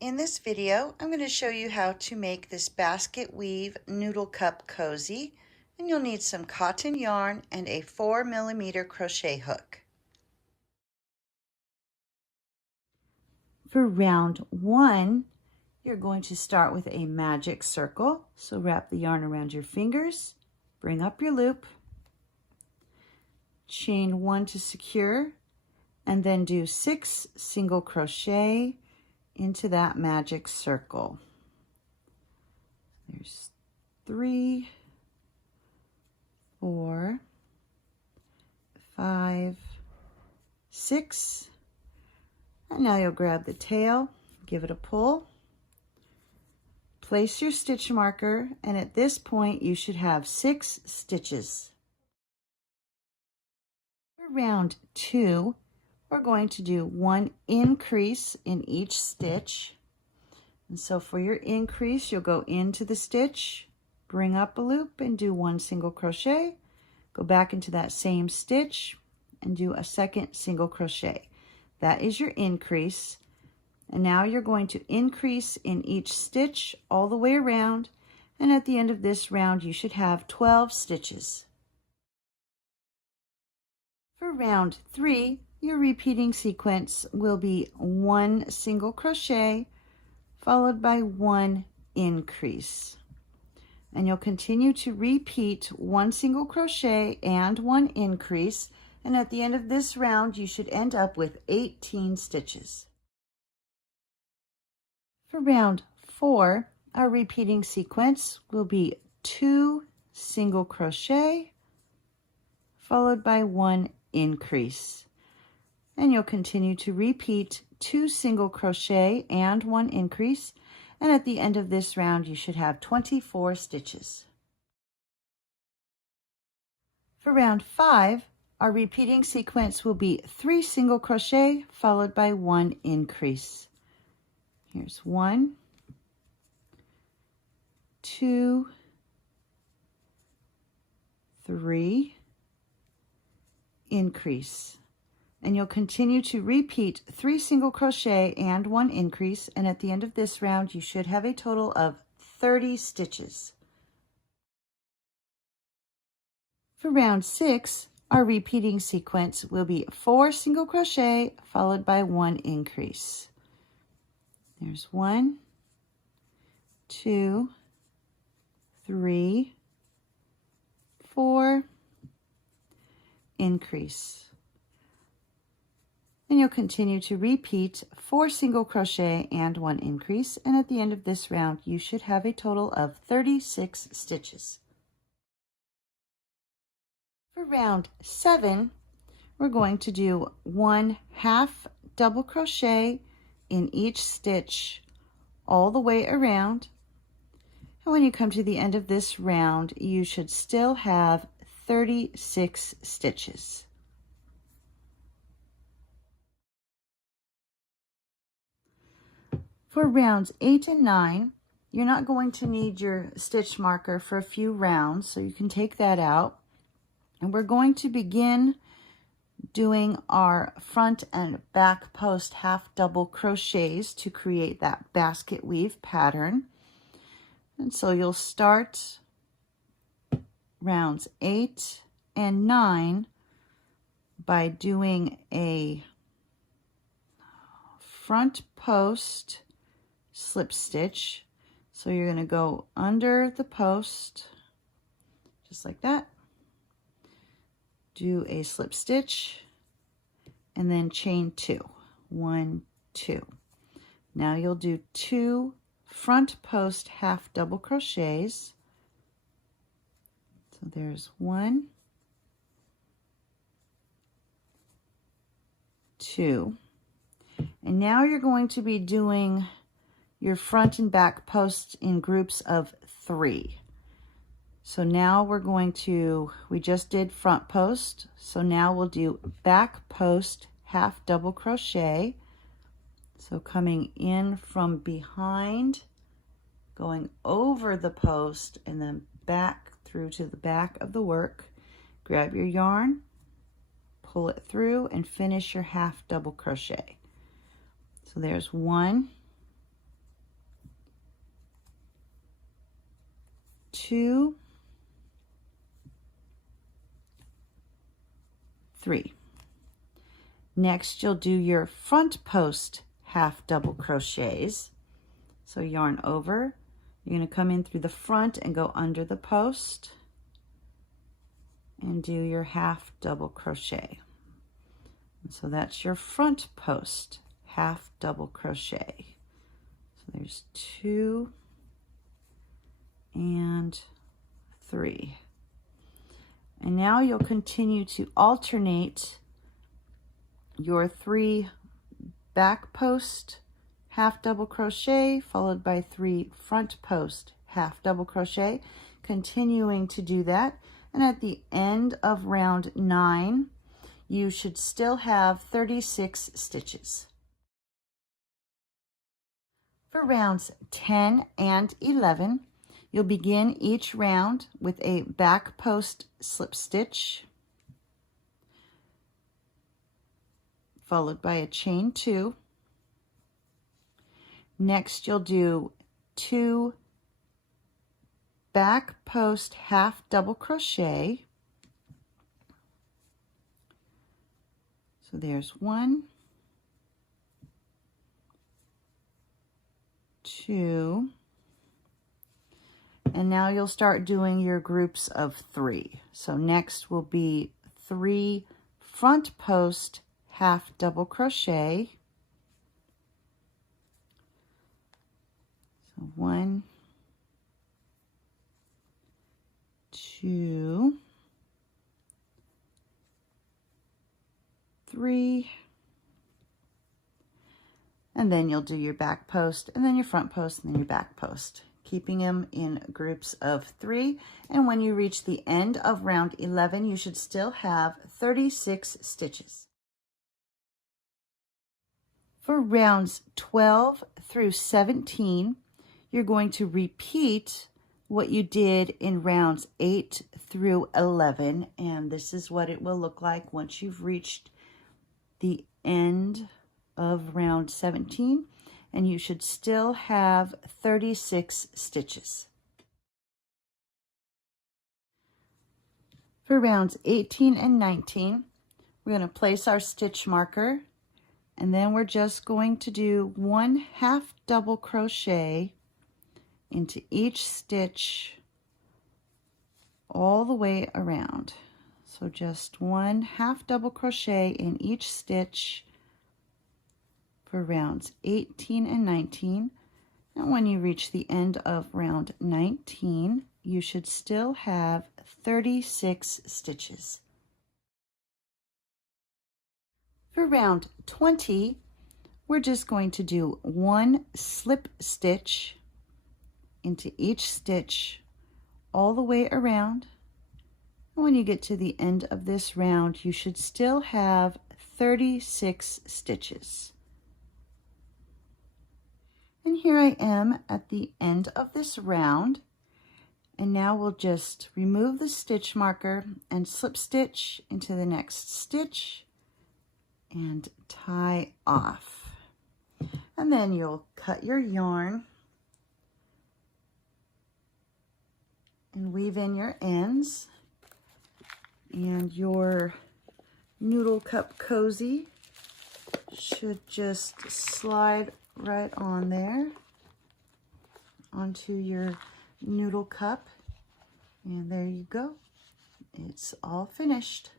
In this video, I'm going to show you how to make this basket weave noodle cup cozy, and you'll need some cotton yarn and a 4mm crochet hook. For round 1, you're going to start with a magic circle. So wrap the yarn around your fingers, bring up your loop, chain 1 to secure, and then do 6 single crochet into that magic circle. There's 3, 4, 5, 6, and now you'll grab the tail, give it a pull, place your stitch marker, and at this point you should have 6 stitches. For round 2, we're going to do 1 increase in each stitch. And so for your increase, you'll go into the stitch, bring up a loop and do 1 single crochet, go back into that same stitch and do a 2nd single crochet. That is your increase. And now you're going to increase in each stitch all the way around, and at the end of this round you should have 12 stitches. For round 3, your repeating sequence will be 1 single crochet followed by 1 increase. And you'll continue to repeat 1 single crochet and 1 increase, and at the end of this round you should end up with 18 stitches. For round 4, our repeating sequence will be 2 single crochet followed by 1 increase. And you'll continue to repeat 2 single crochet and 1 increase, and at the end of this round you should have 24 stitches. For round 5, our repeating sequence will be 3 single crochet followed by 1 increase. Here's 1, 2, 3, increase. And you'll continue to repeat 3 single crochet and 1 increase, and at the end of this round you should have a total of 30 stitches. For round 6, our repeating sequence will be 4 single crochet followed by 1 increase. There's 1, 2, 3, 4, increase. And you'll continue to repeat 4 single crochet and 1 increase, and at the end of this round you should have a total of 36 stitches. For round 7, we're going to do 1 half double crochet in each stitch all the way around, and when you come to the end of this round you should still have 36 stitches. For rounds 8 and 9, you're not going to need your stitch marker for a few rounds, so you can take that out. And we're going to begin doing our front and back post half double crochets to create that basket weave pattern. And so you'll start rounds 8 and 9 by doing a front post slip stitch. So you're going to go under the post just like that, do a slip stitch, and then chain 2, 1, 2. Now you'll do 2 front post half double crochets. So there's 1, 2, and now you're going to be doing your front and back posts in groups of 3. So now we just did front post, so now we'll do back post half double crochet. So coming in from behind, going over the post, and then back through to the back of the work. Grab your yarn, pull it through, and finish your half double crochet. So there's 1, 2, 3. Next, you'll do your front post half double crochets. So yarn over, you're going to come in through the front and go under the post and do your half double crochet. And so that's your front post half double crochet. So there's 2 and 3. And now you'll continue to alternate your 3 back post half double crochet followed by 3 front post half double crochet, continuing to do that. And at the end of round 9, you should still have 36 stitches. For rounds 10 and 11, you'll begin each round with a back post slip stitch, followed by a chain 2. Next, you'll do 2 back post half double crochet. So there's 1, 2, and now you'll start doing your groups of 3. So next will be 3 front post half double crochet. So 1, 2, 3, and then you'll do your back post and then your front post and then your back post, keeping them in groups of 3. And when you reach the end of round 11, you should still have 36 stitches. For rounds 12 through 17, you're going to repeat what you did in rounds 8 through 11, and this is what it will look like once you've reached the end of round 17, and you should still have 36 stitches. For rounds 18 and 19, we're going to place our stitch marker, and then we're just going to do 1 half double crochet into each stitch all the way around. So just 1 half double crochet in each stitch for rounds 18 and 19. And when you reach the end of round 19, you should still have 36 stitches. For round 20, we're just going to do 1 slip stitch into each stitch all the way around. And when you get to the end of this round, you should still have 36 stitches. And here I am at the end of this round. And now we'll just remove the stitch marker and slip stitch into the next stitch and tie off. And then you'll cut your yarn and weave in your ends, and your noodle cup cozy should just slide right on there onto your noodle cup, and there you go. It's all finished.